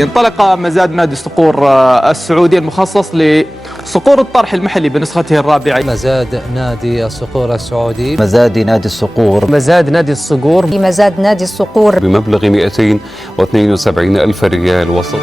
انطلق مزاد نادي الصقور السعودي المخصص لصقور الطرح المحلي بنسخته الرابعة. مزاد نادي الصقور السعودي. مزاد نادي الصقور. مزاد نادي الصقور. مزاد نادي الصقور بمبلغ 272 ألف ريال وسط.